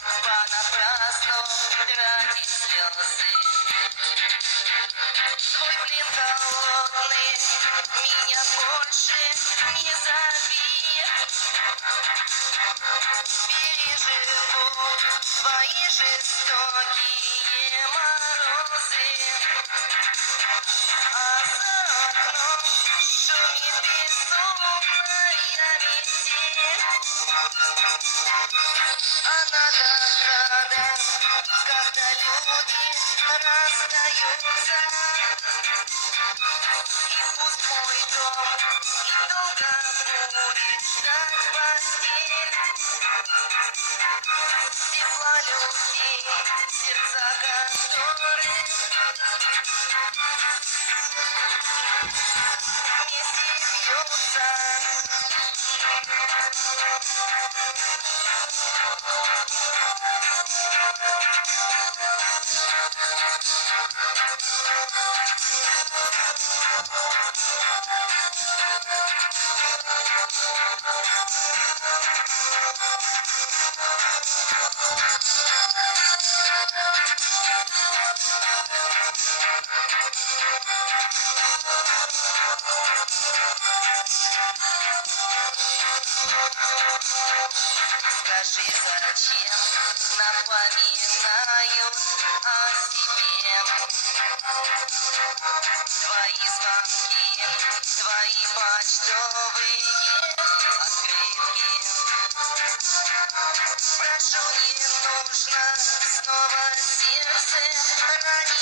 понапрасну тратить слезы. Твой блин холодный меня больше не зови. Переживу твои жестокие морозы. А за окном шумит безумная метель. Она так рада, когда люди расстаются. И пусть мой дом и долго будет ждать постель. Тепла людей, сердца которых вместе бьются. Скажи, зачем напоминают о себе твои звонки, твои почтовые открытки. Прошу, не нужно снова сердце ранить.